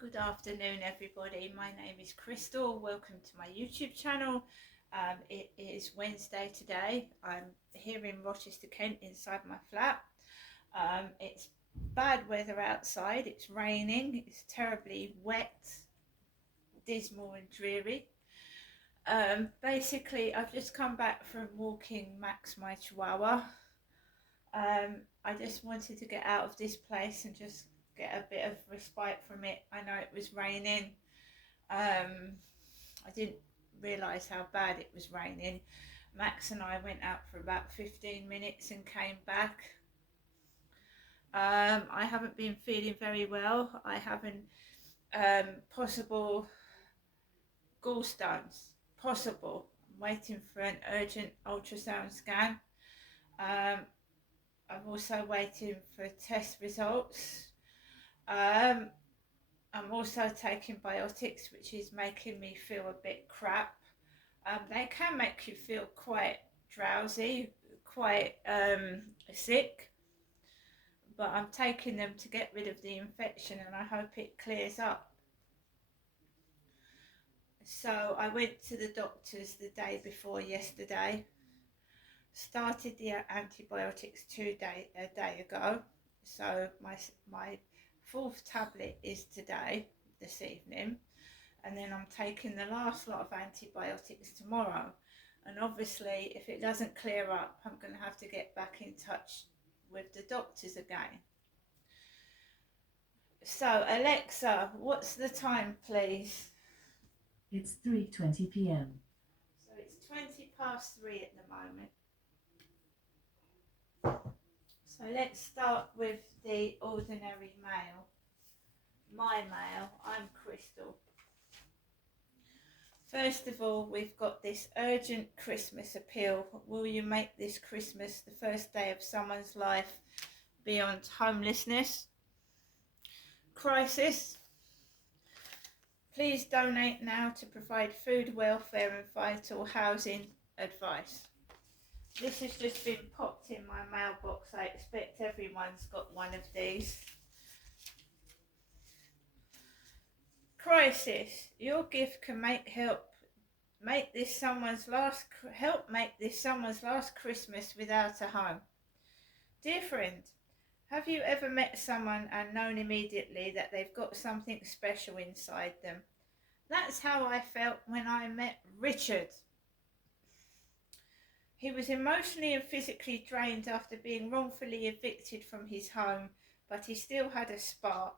Good afternoon, everybody. My name is Crystal. Welcome to my YouTube channel. It is Wednesday today. I'm here in Rochester, Kent, inside my flat. It's bad weather outside. It's raining. It's terribly wet, dismal, and dreary. Basically, I've just come back from walking Max, my Chihuahua. I just wanted to get out of this place and just get a bit of respite from it. I know it was raining. I didn't realise how bad it was raining. Max and I went out for about 15 minutes and came back. I haven't been feeling very well. I haven't possible gallstones. Possible. I'm waiting for an urgent ultrasound scan. I'm also waiting for test results. I'm also taking biotics, which is making me feel a bit crap. They can make you feel quite drowsy, quite sick, but I'm taking them to get rid of the infection and I hope it clears up. So I went to the doctors the day before yesterday, started the antibiotics a day ago. So my fourth tablet is today, this evening, and then I'm taking the last lot of antibiotics tomorrow. And obviously, if it doesn't clear up, I'm going to have to get back in touch with the doctors again. So, Alexa, what's the time, please? It's 3:20 p.m. So it's 20 past 3 at the moment. So let's start with the ordinary mail. My mail, I'm Crystal. First of all, we've got this urgent Christmas appeal. Will you make this Christmas the first day of someone's life beyond homelessness crisis? Please donate now to provide food, welfare and vital housing advice. This has just been popped in my mailbox. I expect everyone's got one of these. Crisis. Your gift can help make this someone's last Christmas without a home. Dear friend, have you ever met someone and known immediately that they've got something special inside them? That's how I felt when I met Richard. He was emotionally and physically drained after being wrongfully evicted from his home, but he still had a spark,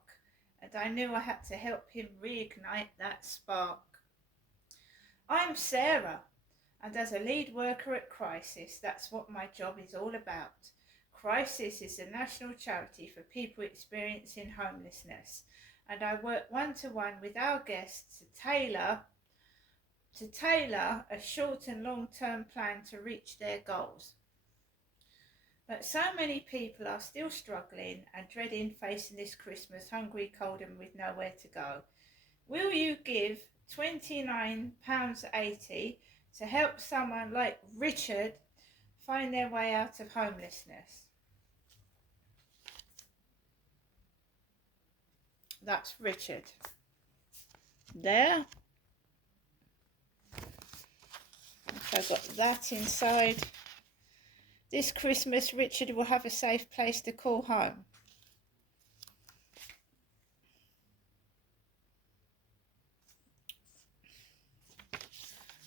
and I knew I had to help him reignite that spark. I'm Sarah, and as a lead worker at Crisis, that's what my job is all about. Crisis is a national charity for people experiencing homelessness, and I work one-to-one with our guests to tailor a short and long-term plan to reach their goals. But so many people are still struggling and dreading facing this Christmas hungry, cold and with nowhere to go. Will you give £29.80 to help someone like Richard find their way out of homelessness? That's Richard. There. I've got that inside. This Christmas, Richard will have a safe place to call home.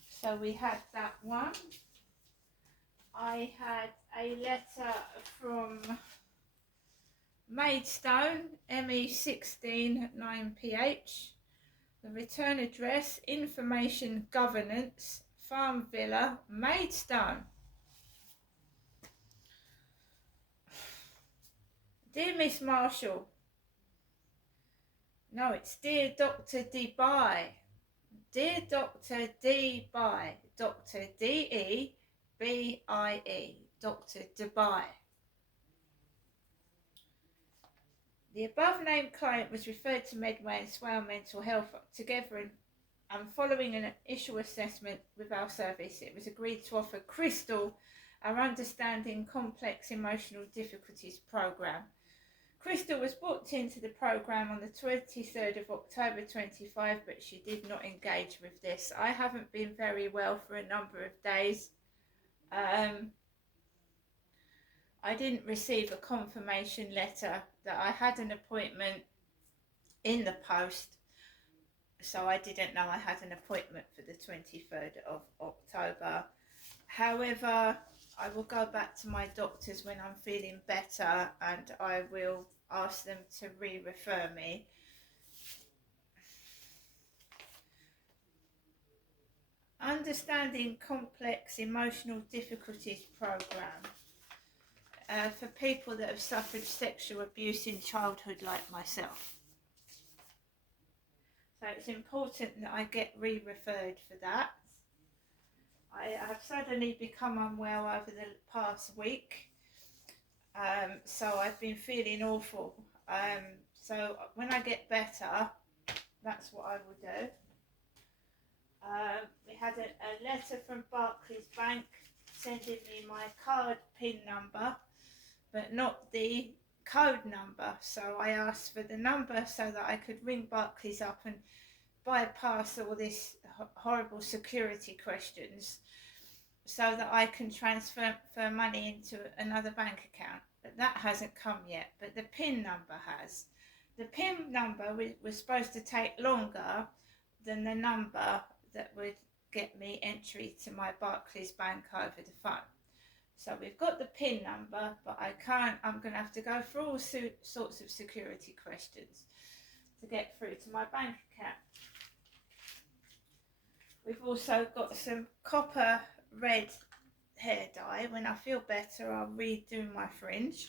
So we had that one. I had a letter from Maidstone, ME16 9PH. The return address, Information Governance, Farm Villa, Maidstone. Dear Miss Marshall. No, it's Dear Dr. Dubai. Dear Dr. Dubai. Dr. D-E-B-I-E. Dr. Dubai. The above-named client was referred to Medway and Swale Mental Health together and following an initial assessment with our service, it was agreed to offer Crystal our Understanding Complex Emotional Difficulties programme. Crystal was booked into the programme on the 23rd of October 25, but she did not engage with this. I haven't been very well for a number of days. I didn't receive a confirmation letter that I had an appointment in the post, so I didn't know I had an appointment for the 23rd of October. However, I will go back to my doctors when I'm feeling better, and I will ask them to re-refer me. Understanding Complex Emotional Difficulties Programme for people that have suffered sexual abuse in childhood like myself. So it's important that I get re-referred for that. I have suddenly become unwell over the past week, so I've been feeling awful. So when I get better, that's what I will do. We had a letter from Barclays Bank sending me my card PIN number, but not the code number. So I asked for the number so that I could ring Barclays up and bypass all this horrible security questions, so that I can transfer money into another bank account. But that hasn't come yet, but the PIN number has. The PIN number was supposed to take longer than the number that would get me entry to my Barclays Bank over the phone. So we've got the PIN number, but I'm going to have to go through all sorts of security questions to get through to my bank account. We've also got some copper red hair dye. When I feel better, I'll redo my fringe.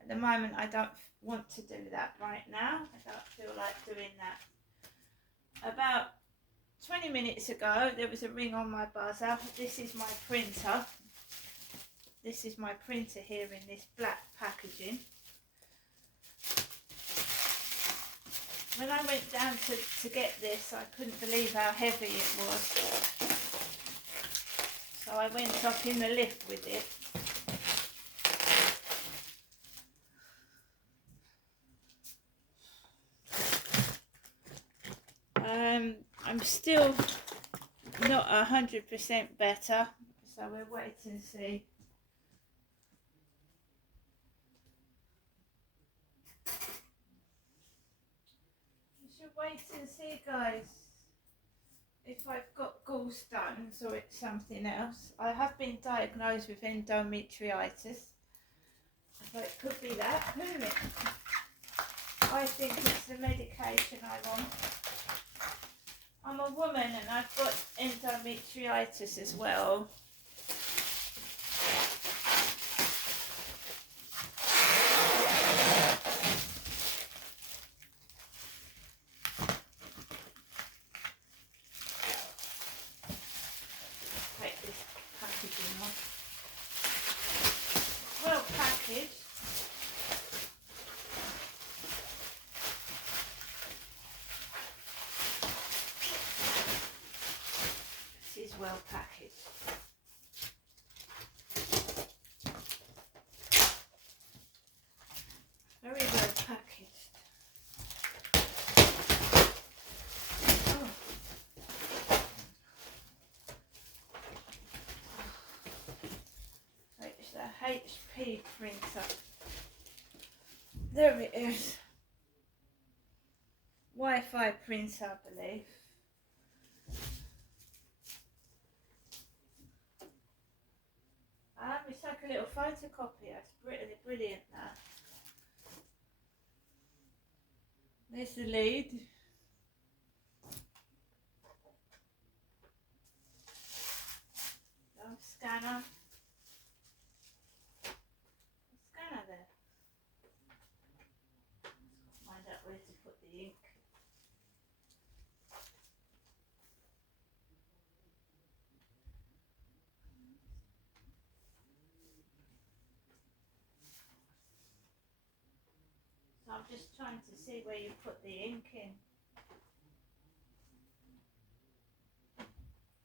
At the moment, I don't want to do that right now. I don't feel like doing that. About 20 minutes ago, there was a ring on my buzzer. This is my printer. This is my printer here in this black packaging. When I went down to get this, I couldn't believe how heavy it was. So I went up in the lift with it. I'm still not 100% better, so we'll wait and see. We should wait and see, guys, if I've got gallstones or it's something else. I have been diagnosed with endometritis, so it could be that. Who knows? I think it's the medication I want. I'm a woman and I've got endometritis as well. Take this packaging off. Well packaged. Well packaged. Very well packaged. Oh. It's the HP printer. There it is. Wi-Fi printer, I believe. It's like a little photocopier. It's brilliant now. There's the lead. Scanner. Scanner there. Find out where to put the ink. So I'm just trying to see where you put the ink in.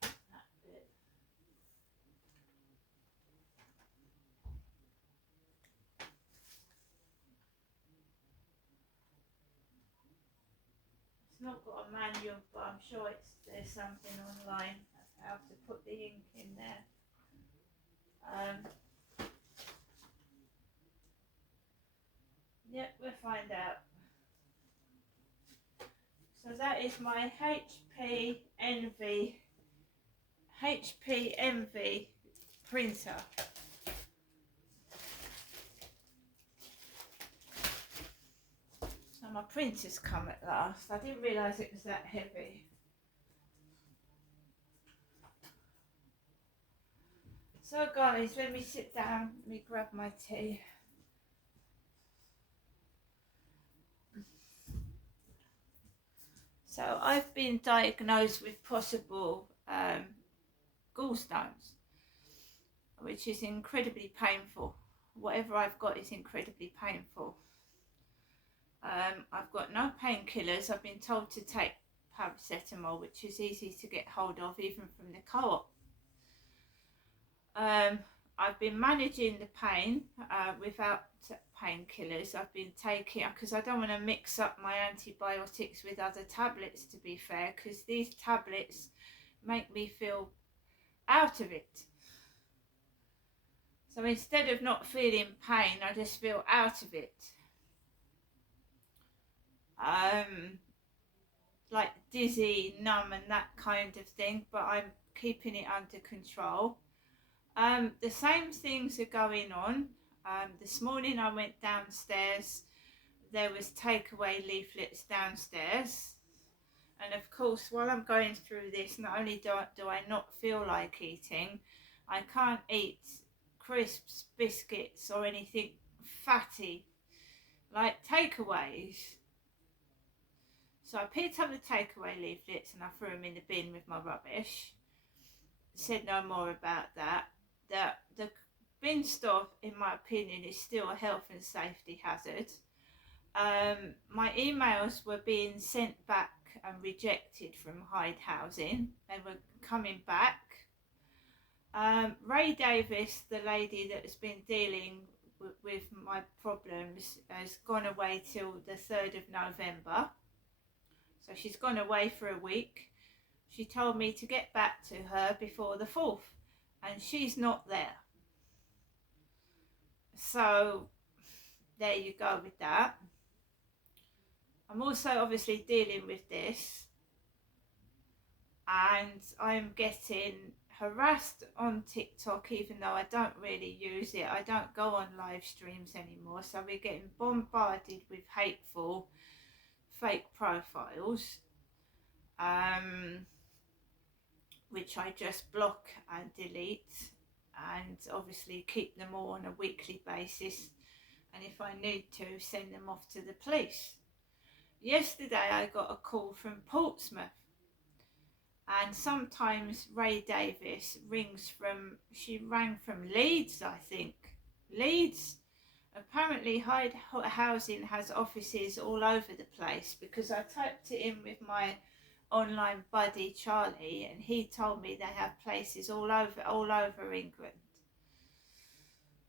That bit. not got a manual, but I'm sure there's something online how to put the ink in there. Yep, we'll find out. So that is my HP Envy printer. So my printer's come at last. I didn't realise it was that heavy. So guys, let me sit down, let me grab my tea. So I've been diagnosed with possible gallstones, which is incredibly painful. Whatever I've got is incredibly painful. I've got no painkillers. I've been told to take paracetamol, which is easy to get hold of even from the co-op. I've been managing the pain without painkillers. I've been taking, because I don't want to mix up my antibiotics with other tablets, to be fair, because these tablets make me feel out of it. So instead of not feeling pain, I just feel out of it. Like dizzy, numb and that kind of thing, but I'm keeping it under control. The same things are going on. This morning I went downstairs, there was takeaway leaflets downstairs, and of course while I'm going through this, not only do I not feel like eating, I can't eat crisps, biscuits or anything fatty like takeaways. So I picked up the takeaway leaflets and I threw them in the bin with my rubbish. Said no more about that. The bin stuff, in my opinion, is still a health and safety hazard. My emails were being sent back and rejected from Hyde Housing. They were coming back. Ray Davis, the lady that has been dealing with my problems, has gone away till the 3rd of November. So she's gone away for a week. She told me to get back to her before the 4th, and she's not there. So there you go with that. I'm also obviously dealing with this, and I'm getting harassed on TikTok, even though I don't really use it. I don't go on live streams anymore, so we're getting bombarded with hateful fake profiles, which I just block and delete, and obviously keep them all on a weekly basis, and if I need to, send them off to the police. Yesterday I got a call from Portsmouth, and sometimes Ray Davis she rang from Leeds, I think. Leeds. Apparently Hyde Housing has offices all over the place, because I typed it in with my online buddy Charlie, and he told me they have places all over England.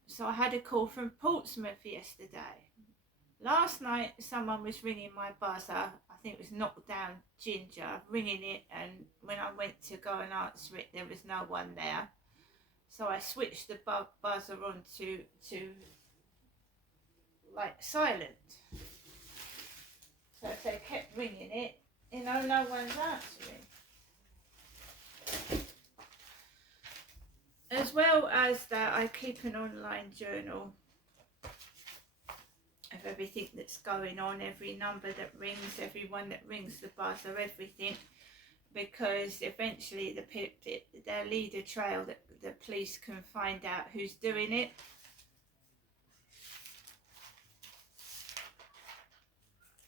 So I had a call from Portsmouth yesterday. Last night someone was ringing my buzzer. I think it was Knockdown Ginger, ringing it, and when I went to go and answer it, there was no one there. So I switched the buzzer on to like silent. So if they kept ringing it, no one's answering. As well as that, I keep an online journal of everything that's going on, every number that rings, everyone that rings the buzzer, everything, because eventually they'll lead a trail that the police can find out who's doing it.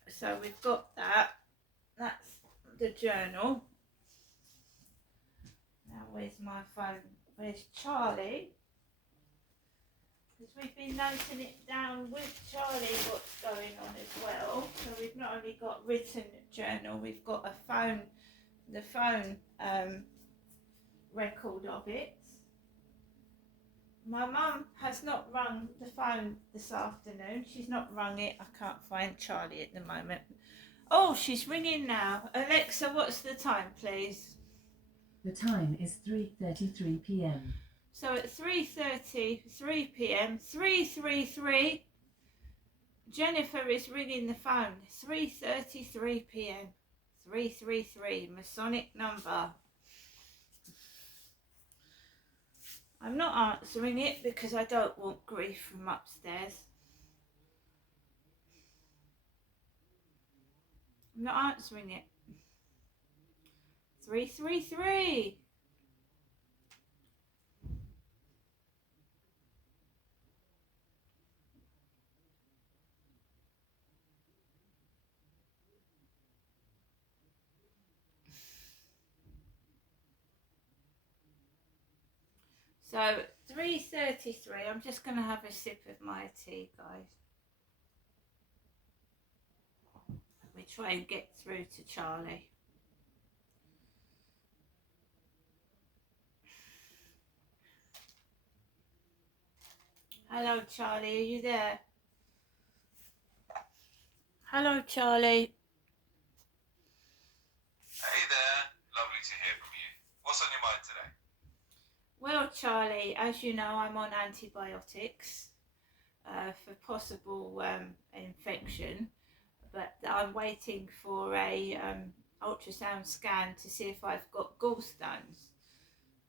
So we've got that. That's the journal. Now where's my phone? Where's Charlie? Because we've been noting it down with Charlie what's going on as well. So we've not only got written journal, we've got the phone record of it. My mum has not rung the phone this afternoon. She's not rung it. I can't find Charlie at the moment. Oh, she's ringing now. Alexa, what's the time, please? The time is 3:33 p.m. So at 3:33 p.m., 333, Jennifer is ringing the phone. 3:33 p.m. 333, Masonic number. I'm not answering it because I don't want grief from upstairs. I'm not answering it. 333. So 3:33. I'm just going to have a sip of my tea, guys. We try and get through to Charlie. Hello, Charlie. Are you there? Hello, Charlie. Hey there. Lovely to hear from you. What's on your mind today? Well, Charlie, as you know, I'm on antibiotics for possible infection, but I'm waiting for a ultrasound scan to see if I've got gallstones.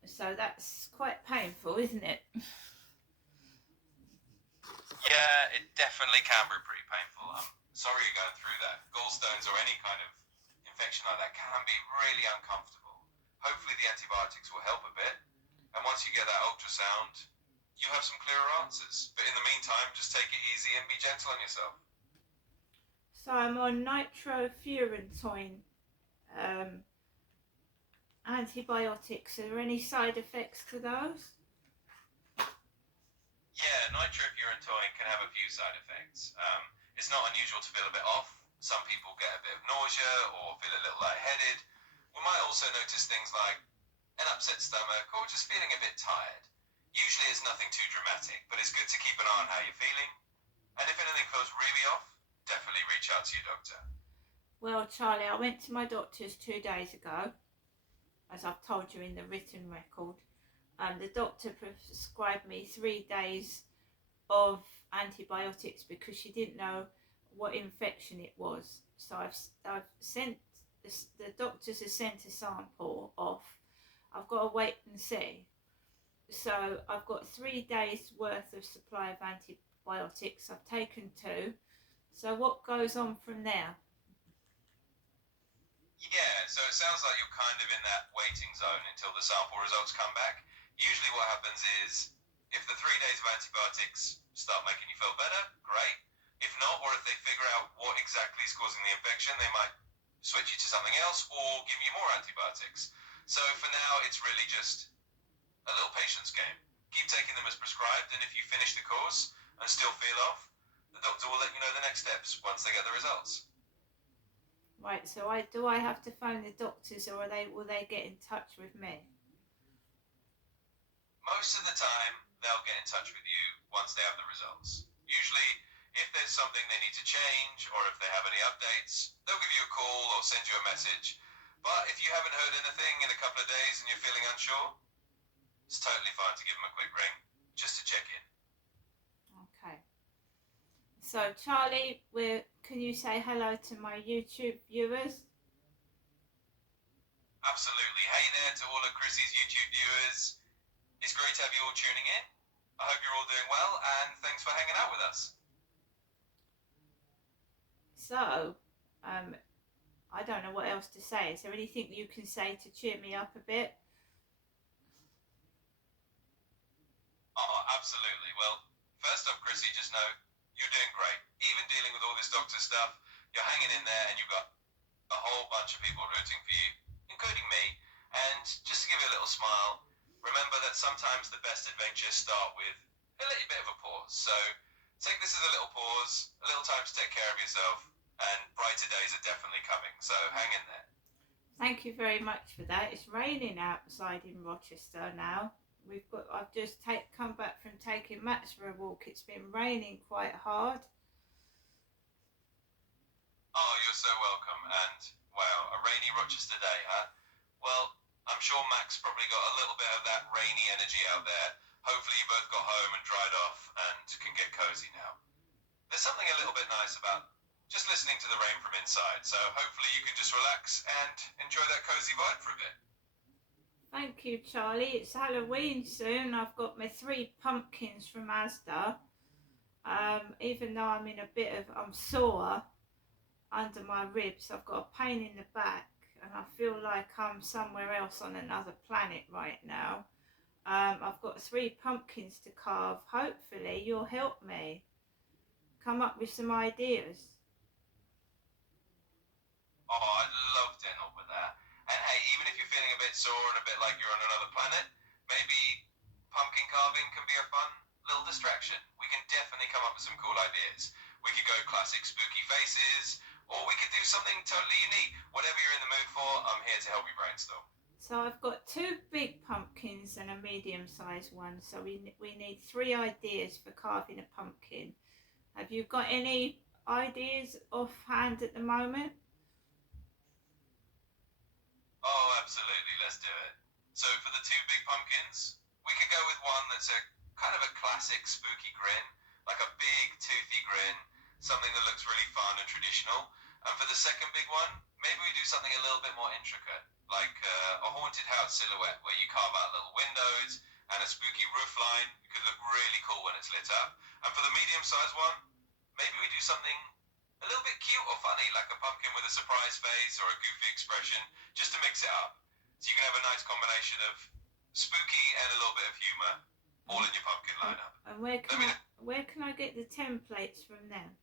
So that's quite painful, isn't it? Yeah, it definitely can be pretty painful. I'm sorry you're going through that. Gallstones or any kind of infection like that can be really uncomfortable. Hopefully the antibiotics will help a bit. And once you get that ultrasound, you have some clearer answers. But in the meantime, just take it easy and be gentle on yourself. So I'm on nitrofurantoin antibiotics. Are there any side effects to those? Yeah, nitrofurantoin can have a few side effects. It's not unusual to feel a bit off. Some people get a bit of nausea or feel a little lightheaded. We might also notice things like an upset stomach or just feeling a bit tired. Usually it's nothing too dramatic, but it's good to keep an eye on how you're feeling. And if anything feels really off, definitely reach out to your doctor. Well, Charlie, I went to my doctor's 2 days ago, as I've told you in the written record. The doctor prescribed me 3 days of antibiotics because she didn't know what infection it was. So I've sent the doctors have sent a sample off. I've got to wait and see. So I've got 3 days worth of supply of antibiotics. I've taken 2. So what goes on from there? Yeah, so it sounds like you're kind of in that waiting zone until the sample results come back. Usually what happens is if the 3 days of antibiotics start making you feel better, great. If not, or if they figure out what exactly is causing the infection, they might switch you to something else or give you more antibiotics. So for now, it's really just a little patience game. Keep taking them as prescribed, and if you finish the course and still feel off, the doctor will let you know the next steps once they get the results. Right, so do I have to phone the doctors or will they get in touch with me? Most of the time, they'll get in touch with you once they have the results. Usually, if there's something they need to change or if they have any updates, they'll give you a call or send you a message. But if you haven't heard anything in a couple of days and you're feeling unsure, it's totally fine to give them a quick ring just to check in. Okay. So Charlie, can you say hello to my YouTube viewers? Absolutely. Hey there to all of Chrissy's YouTube viewers. It's great to have you all tuning in. I hope you're all doing well, and thanks for hanging out with us. So, I don't know what else to say. Is there anything you can say to cheer me up a bit? Oh, absolutely. Well, first off, Chrissy, just know you're doing great. Even dealing with all this doctor stuff, you're hanging in there, and you've got a whole bunch of people rooting for you, including me. And just to give you a little smile, remember that sometimes the best adventures start with a little bit of a pause. So take this as a little pause, a little time to take care of yourself, and brighter days are definitely coming. So hang in there. Thank you very much for that. It's raining outside in Rochester now. I've just come back from taking Max for a walk. It's been raining quite hard. Oh, you're so welcome. And wow, a rainy Rochester day, huh? Well, I'm sure Max probably got a little bit of that rainy energy out there. Hopefully you both got home and dried off and can get cozy now. There's something a little bit nice about just listening to the rain from inside. So hopefully you can just relax and enjoy that cozy vibe for a bit. Thank you, Charlie. It's Halloween soon. I've got my 3 pumpkins from Asda. Even though I'm sore under my ribs, I've got a pain in the back and I feel like I'm somewhere else on another planet right now. I've got 3 pumpkins to carve. Hopefully you'll help me come up with some ideas. Oh, I'd love to help with that. And hey, even if you're feeling a bit sore and a bit like you're on another planet, maybe pumpkin carving can be a fun little distraction. We can definitely come up with some cool ideas. We could go classic spooky faces, or we could do something totally unique. Whatever you're in the mood for, I'm here to help you brainstorm. So I've got 2 big pumpkins and a medium-sized one. So we need 3 ideas for carving a pumpkin. Have you got any ideas offhand at the moment? Oh, absolutely. Let's do it. So for the 2 big pumpkins, we could go with one that's a kind of a classic spooky grin, like a big toothy grin, something that looks really fun and traditional. And for the second big one, maybe we do something a little bit more intricate, like a haunted house silhouette where you carve out little windows and a spooky roof line. It could look really cool when it's lit up. And for the medium-sized one, maybe we do something a little bit cute or funny, like a pumpkin with a surprise face or a goofy expression, just to mix it up. So you can have a nice combination of spooky and a little bit of humor all in your pumpkin lineup. And where can I get the templates from them?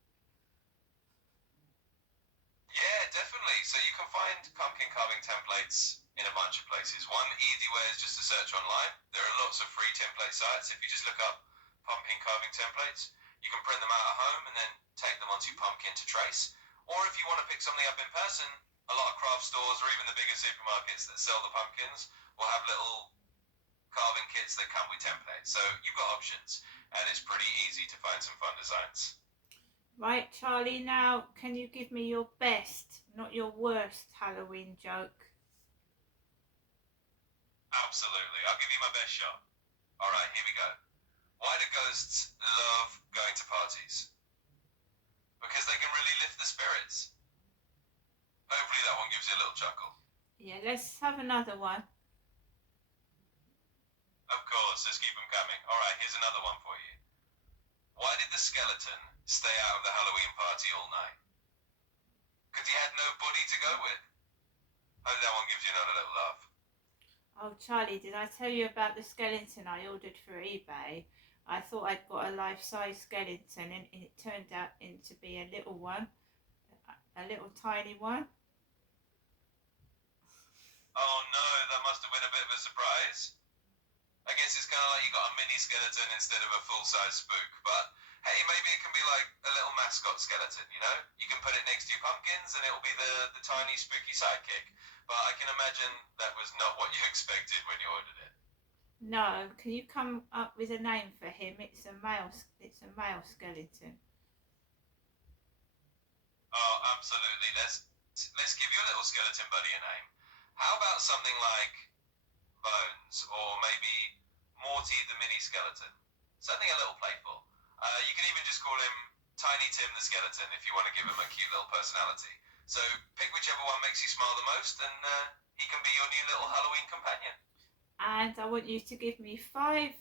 Yeah, definitely. So you can find pumpkin carving templates in a bunch of places. One easy way is just to search online. There are lots of free template sites. If you just look up pumpkin carving templates, you can print them out at home and then take them onto Pumpkin to Trace. Or if you want to pick something up in person, a lot of craft stores or even the bigger supermarkets that sell the pumpkins will have little carving kits that come with templates. So you've got options and it's pretty easy to find some fun designs. Right, Charlie, now can you give me your best, not your worst Halloween joke? Absolutely. I'll give you my best shot. All right, here we go. Why do ghosts love going to parties? Because they can really lift the spirits. Hopefully that one gives you a little chuckle. Yeah, let's have another one. Of course, let's keep them coming. All right, here's another one for you. Why did the skeleton stay out of the Halloween party all night? Because he had no body to go with. Hope that one gives you another little laugh. Oh, Charlie, did I tell you about the skeleton I ordered for eBay? I thought I'd got a life-size skeleton and it turned out to be a little one, a little tiny one. Oh no, that must have been a bit of a surprise. I guess it's kind of like you got a mini skeleton instead of a full-size spook, but hey, maybe it can be like a little mascot skeleton, you know? You can put it next to your pumpkins and it'll be the tiny spooky sidekick. But I can imagine that was not what you expected when you ordered it. No, can you come up with a name for him? It's a male skeleton. Oh, absolutely. Let's give your little skeleton buddy a name. How about something like Bones, or maybe Morty the mini skeleton? Something a little playful. You can even just call him Tiny Tim the skeleton if you want to give him a cute little personality. So pick whichever one makes you smile the most, and he can be your new little Halloween companion. And I want you to give me 5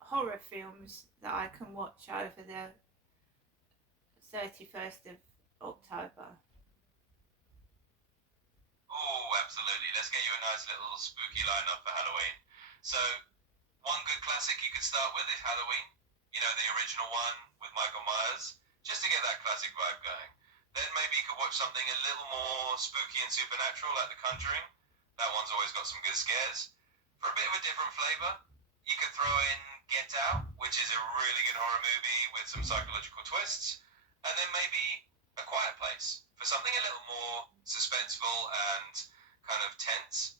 horror films that I can watch over the 31st of October. Oh, absolutely. Let's get you a nice little spooky lineup for Halloween. So, one good classic you could start with is Halloween. You know, the original one with Michael Myers, just to get that classic vibe going. Then maybe you could watch something a little more spooky and supernatural like The Conjuring. That one's always got some good scares. For a bit of a different flavour, you could throw in Get Out, which is a really good horror movie with some psychological twists. And then maybe A Quiet Place for something a little more suspenseful and kind of tense.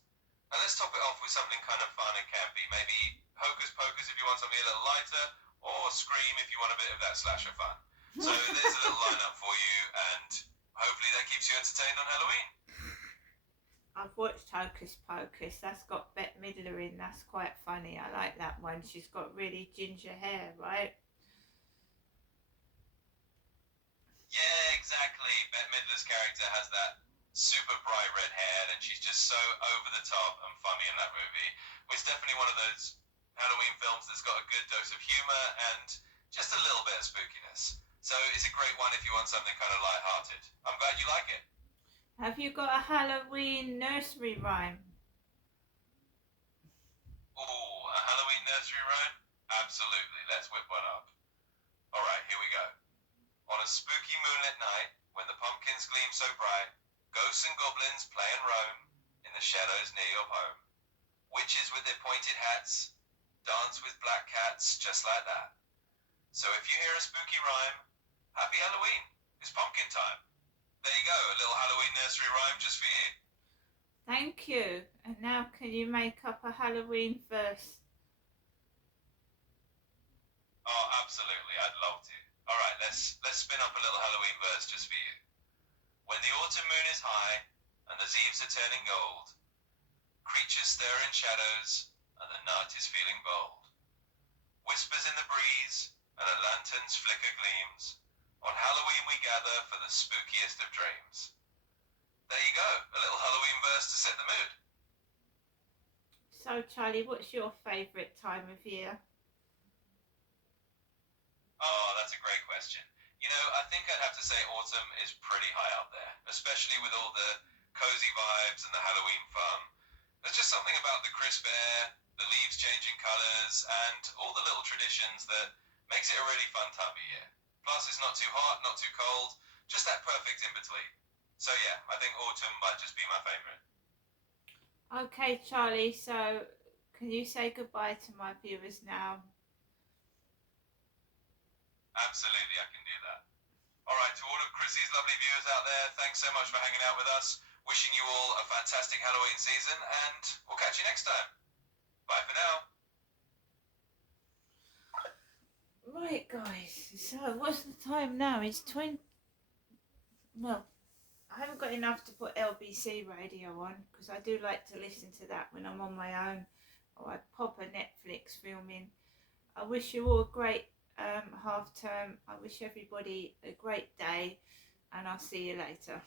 And let's top it off with something kind of fun and campy. Maybe Hocus Pocus if you want something a little lighter, or Scream if you want a bit of that slasher fun. So there's a little lineup for you, and hopefully that keeps you entertained on Halloween? I've watched Hocus Pocus. That's got Bette Midler in. That's quite funny. I like that one. She's got really ginger hair, right? Yeah, exactly. Bette Midler's character has that super bright red hair, and she's just so over the top and funny in that movie. It's definitely one of those Halloween films that's got a good dose of humor and just a little bit of spookiness. So it's a great one if you want something kind of light-hearted. I'm glad you like it. Have you got a Halloween nursery rhyme? Ooh, a Halloween nursery rhyme? Absolutely. Let's whip one up. All right, here we go. On a spooky moonlit night, when the pumpkins gleam so bright, ghosts and goblins play and roam in the shadows near your home. Witches with their pointed hats dance with black cats just like that. So if you hear a spooky rhyme, happy Halloween. It's pumpkin time. There you go, a little Halloween nursery rhyme just for you. Thank you. And now can you make up a Halloween verse? Oh, absolutely, I'd love to. All right, let's spin up a little Halloween verse just for you. When the autumn moon is high and the eaves are turning gold, creatures stir in shadows and the night is feeling bold. Whispers in the breeze and a lantern's flicker gleams. On Halloween we gather for the spookiest of dreams. There you go, a little Halloween verse to set the mood. So Charlie, what's your favourite time of year? Oh, that's a great question. You know, I think I'd have to say autumn is pretty high up there, especially with all the cozy vibes and the Halloween fun. There's just something about the crisp air, the leaves changing colours, and all the little traditions that makes it a really fun time of year. Plus, it's not too hot, not too cold, just that perfect in-between. So yeah, I think autumn might just be my favourite. Okay, Charlie, so can you say goodbye to my viewers now? Absolutely, I can do that. All right, to all of Chrissy's lovely viewers out there, thanks so much for hanging out with us. Wishing you all a fantastic Halloween season, and we'll catch you next time. Bye for now. Right, guys, so what's the time now? It's 20... Well, I haven't got enough to put LBC radio on, because I do like to listen to that when I'm on my own, or I pop a Netflix film in. I wish you all a great half term. I wish everybody a great day, and I'll see you later.